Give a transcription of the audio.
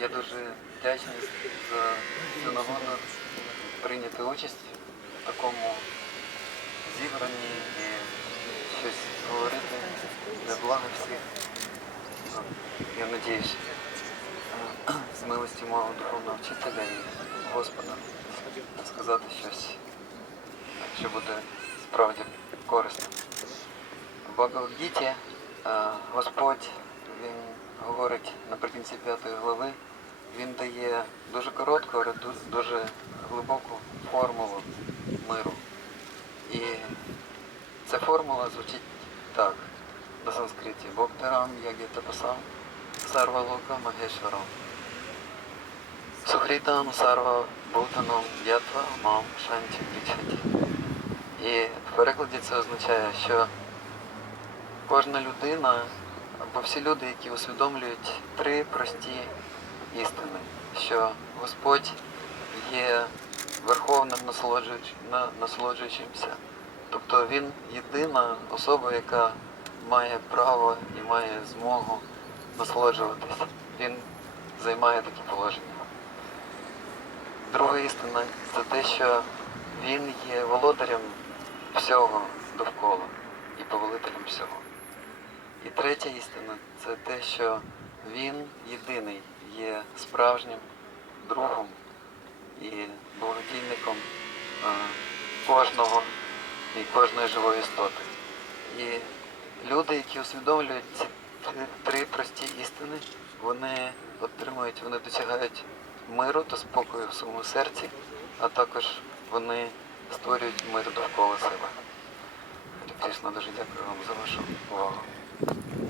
Я дуже вдячний за цю нагоду прийняти участь в такому зібранні і щось говорити для блага всіх. Ну, Я надіюсь, е, з милості мого духовного вчителя і Господа сказати щось, що буде справді корисним. В Багавгіті е, Господь він Говорить наприкінці п'ятої глави, він дає дуже коротку, але дуже глибоку формулу миру. І ця формула звучить так на санскриті. Боктарам ягітапасам сарва лока магешварам. Сухрітам сарва бутаном ятва мам шанті причаті. І в перекладі це означає, що кожна людина або всі люди, які усвідомлюють три прості істини, що Господь є верховним насолоджуючимся. Тобто Він єдина особа, яка має право і має змогу насолоджуватись. Він займає такі положення. Друга істина це те, що він є володарем всього довкола і повелителем всього. І третя істина це те, що він єдиний є справжнім другом і благодійником е, кожного і кожної живої істоти. І люди, які усвідомлюють ці три, три прості істини, вони отримують, вони досягають миру та спокою в своєму серці, а також вони створюють мир довкола себе. Дійсно, дуже дякую вам за вашу увагу.